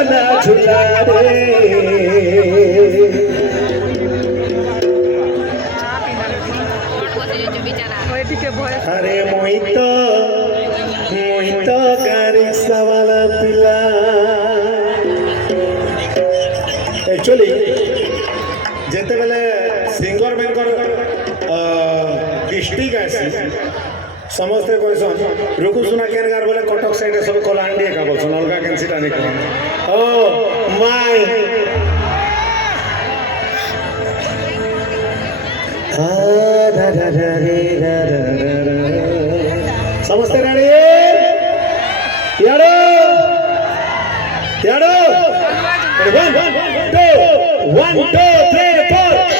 झूला झूला रे अरे मोहित मोहित गारी सवाल पिला एक्चुअली जेते बेले सिंगर मेकर डिस्ट्रिक्ट आसी समस्ते कहसन रुकु सुना केन गार बोले कटक साइड सब कलांडी का बोलसन अलगा केन सीटा नहीं कहन ओ माय समस्ते रेडी यारो यारो 1 2 3 4